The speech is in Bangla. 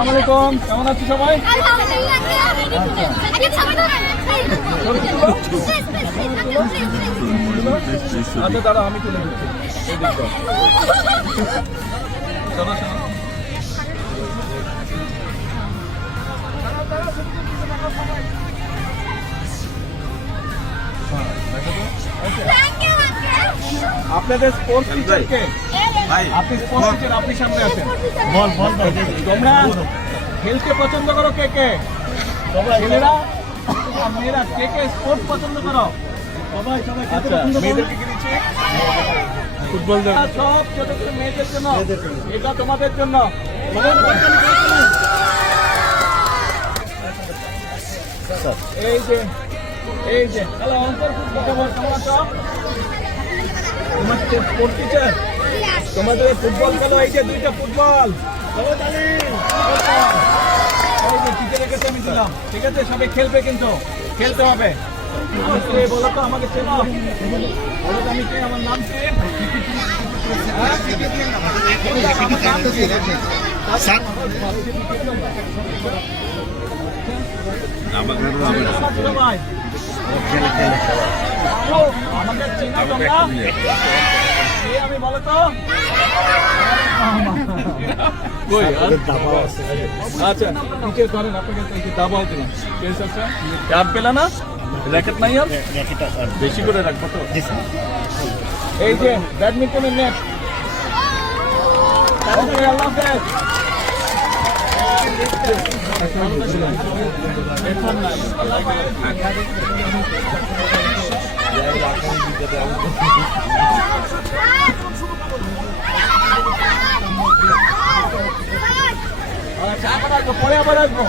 আসসালামু আলাইকুম, কেমন আছো সবাই? আচ্ছা দাঁড়া, আমি তুলে দিচ্ছি। চলো আপনাদের স্পোর্টস টিচার কে? আপনি স্পোর্টস টিচার, আপনি সামনে আছেন। বল বল তোমরা খেলতে পছন্দ করো কে কে? ছেলেরা আর মেয়েরা কে কে স্পোর্টস পছন্দ করো? সবাই সবাই। মেয়েদেরকে কি দিচ্ছি? ফুটবল। সব ছোট ছোট মেয়েদের জন্য, এটা তোমাদের জন্য। এই যে হ্যালো অন্তর, কেমন আছো? তোমার স্পোর্টস টিচার, তোমাদের ফুটবল খেলো। এই যে দুইটা ফুটবল, টিচারের কাছে আমি দিলাম। ঠিক আছে, সবাই খেলবে, কিন্তু খেলতে হবে। বলো তো, আমাকে চেনো? বলো তো আমি কে, আমার নাম কি? আমাকে চেনো তোমরা? আমি বলো তো। আচ্ছা নিচে ধরেন, আপনাকে দাবাও দিলাম। ক্যাপ পেলে না? র্যাকেট নাই? আর বেশি করে রাখবো তো। এই যে ব্যাডমিন্টনের নেট। আল্লাহ হাফেজ। পরে আবার আসবো।